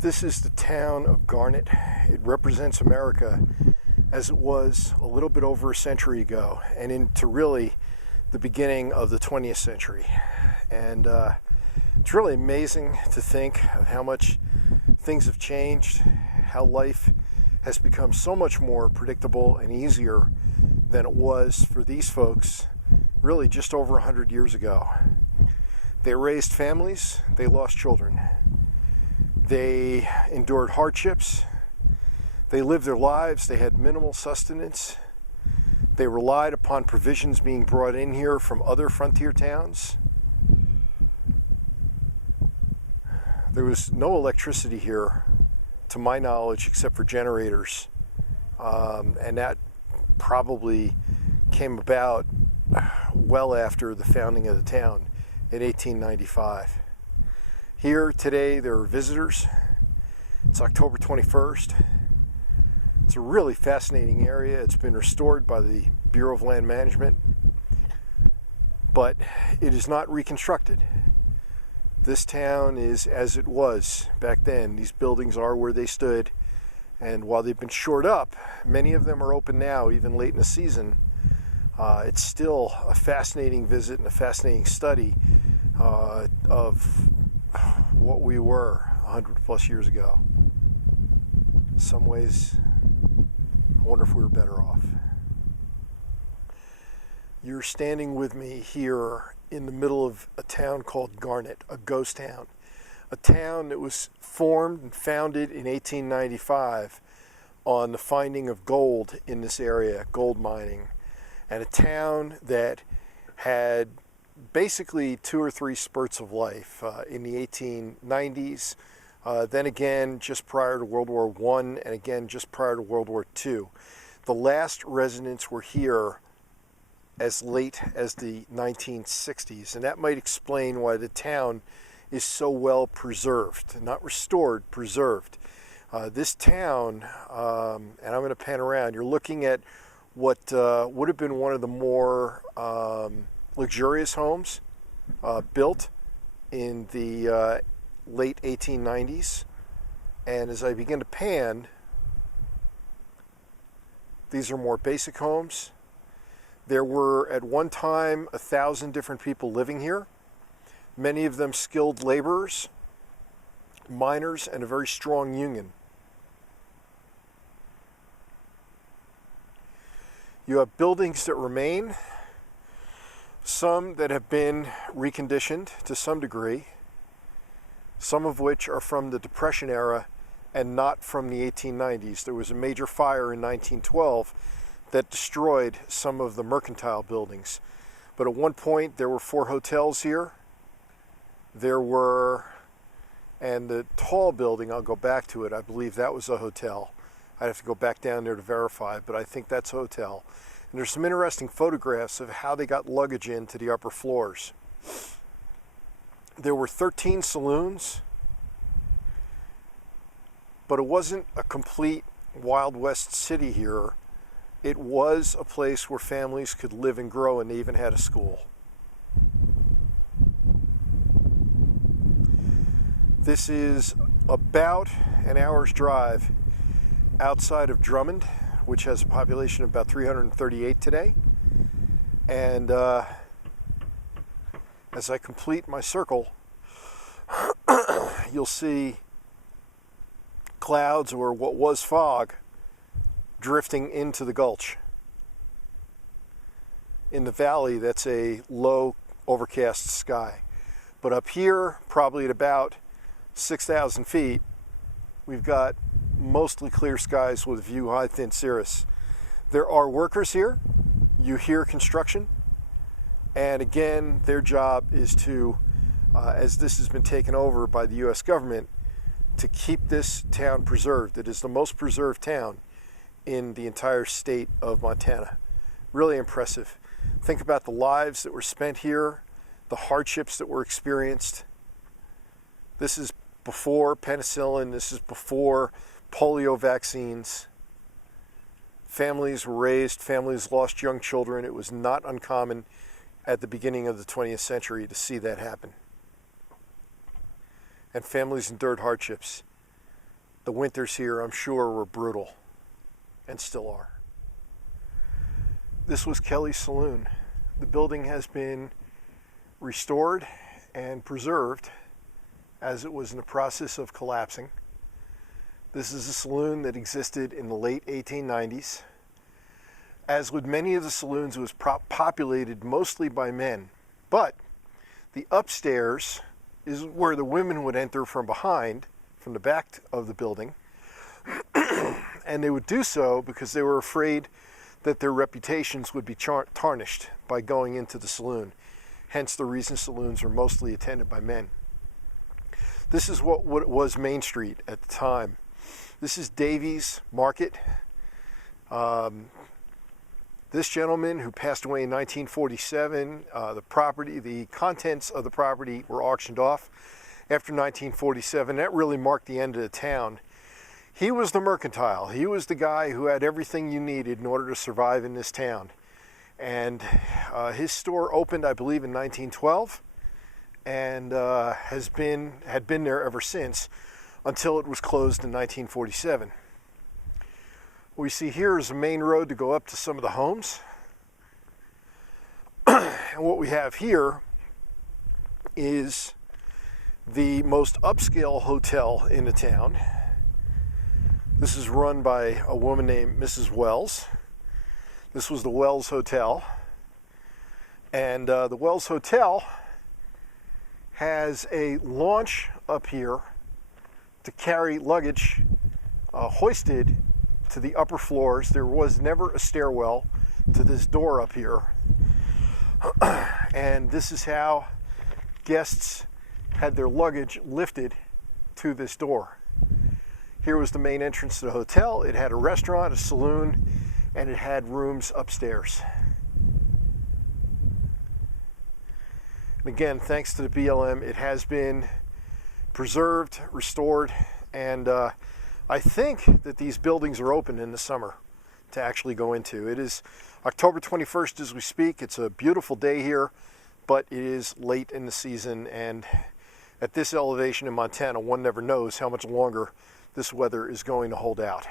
This is the town of Garnet. It represents America as it was a little bit over a century ago and into really the beginning of the 20th century. And it's really amazing to think of how much things have changed, how life has become so much more predictable and easier than it was for these folks really just over 100 years ago. They raised families, they lost children. They endured hardships, they lived their lives, they had minimal sustenance, they relied upon provisions being brought in here from other frontier towns. There was no electricity here, to my knowledge, except for generators, and that probably came about well after the founding of the town in 1895. Here today there are visitors. It's October 21st. It's a really fascinating area. It's been restored by the Bureau of Land Management, but it is not reconstructed. This town is as it was back then. These buildings are where they stood, and while they've been shored up, many of them are open now, even late in the season. It's still a fascinating visit and a fascinating study of what we were 100 plus years ago. In some ways, I wonder if we were better off. You're standing with me here in the middle of a town called Garnet, a ghost town. A town that was formed and founded in 1895 on the finding of gold in this area, gold mining. And a town that had basically 2 or 3 spurts of life in the 1890s, then again just prior to World War I, and again just prior to World War II. The last residents were here as late as the 1960s, and that might explain why the town is so well preserved, not restored, preserved. This town, and I'm going to pan around, you're looking at what would have been one of the more luxurious homes built in the late 1890s. And as I begin to pan, these are more basic homes. There were at one time 1,000 different people living here, many of them skilled laborers, miners, and a very strong union. You have buildings that remain, some that have been reconditioned to some degree, some of which are from the Depression era and not from the 1890s. There was a major fire in 1912 that destroyed some of the mercantile buildings. But at one point there were 4 hotels here. There were, and the tall building, I'll go back to it, I believe that was a hotel. I'd have to go back down there to verify, but I think that's a hotel. And there's some interesting photographs of how they got luggage into the upper floors. There were 13 saloons, but it wasn't a complete Wild West city here. It was a place where families could live and grow, and they even had a school. This is about an hour's drive outside of Drummond, which has a population of about 338 today. And as I complete my circle, you'll see clouds, or what was fog, drifting into the gulch. In the valley, that's a low overcast sky. But up here, probably at about 6,000 feet, we've got mostly clear skies with a view high, thin cirrus. There are workers here. You hear construction. And again, their job is to, as this has been taken over by the U.S. government, to keep this town preserved. It is the most preserved town in the entire state of Montana. Really impressive. Think about the lives that were spent here, the hardships that were experienced. This is before penicillin, this is before polio vaccines. Families were raised, families lost young children. It was not uncommon at the beginning of the 20th century to see that happen. And families endured hardships. The winters here, I'm sure, were brutal, and still are. This was Kelly's Saloon. The building has been restored and preserved as it was in the process of collapsing. This is a saloon that existed in the late 1890s. As with many of the saloons, it was populated mostly by men, but the upstairs is where the women would enter from behind, from the back of the building, and they would do so because they were afraid that their reputations would be tarnished by going into the saloon. Hence the reason saloons are mostly attended by men. This is what was Main Street at the time. This is Davies Market. This gentleman, who passed away in 1947, the contents of the property were auctioned off after 1947. That really marked the end of the town. He was the mercantile. He was the guy who had everything you needed in order to survive in this town. And his store opened, I believe, in 1912, and had been there ever since, until it was closed in 1947. What we see here is a main road to go up to some of the homes. And what we have here is the most upscale hotel in the town. This is run by a woman named Mrs. Wells. This was the Wells Hotel. And the Wells Hotel has a launch up here to carry luggage hoisted to the upper floors. There was never a stairwell to this door up here. And this is how guests had their luggage lifted to this door. Here was the main entrance to the hotel. It had a restaurant, a saloon, and it had rooms upstairs. And again, thanks to the BLM, it has been preserved, restored, and I think that these buildings are open in the summer to actually go into. It is October 21st as we speak. It's a beautiful day here, but it is late in the season, and at this elevation in Montana, one never knows how much longer this weather is going to hold out.